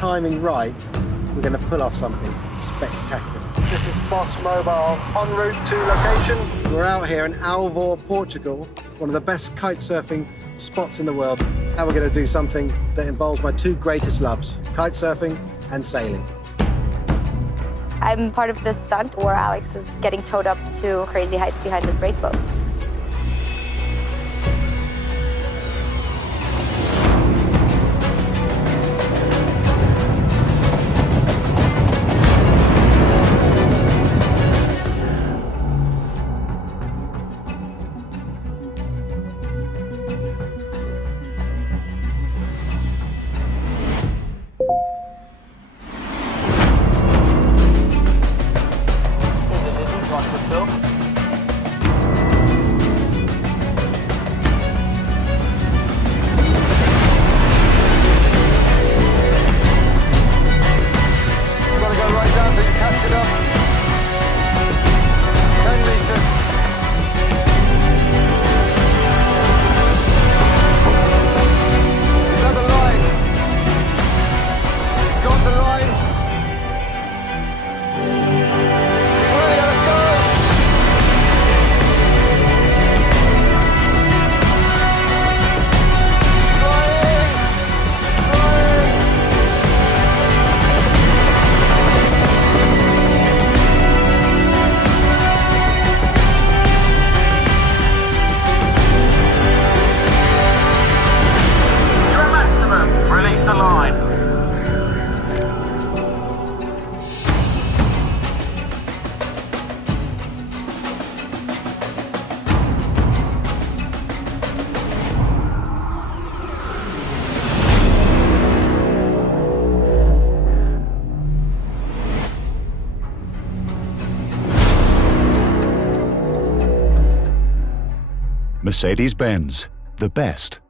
timing right, we're going to pull off something spectacular. This is Boss Mobile, en route to location. We're out here in Alvor, Portugal, one of the best kite surfing spots in the world. Now we're going to do something that involves my two greatest loves, kite surfing and sailing. I'm part of this stunt where Alex is getting towed up to crazy heights behind this race boat. Mercedes-Benz, the best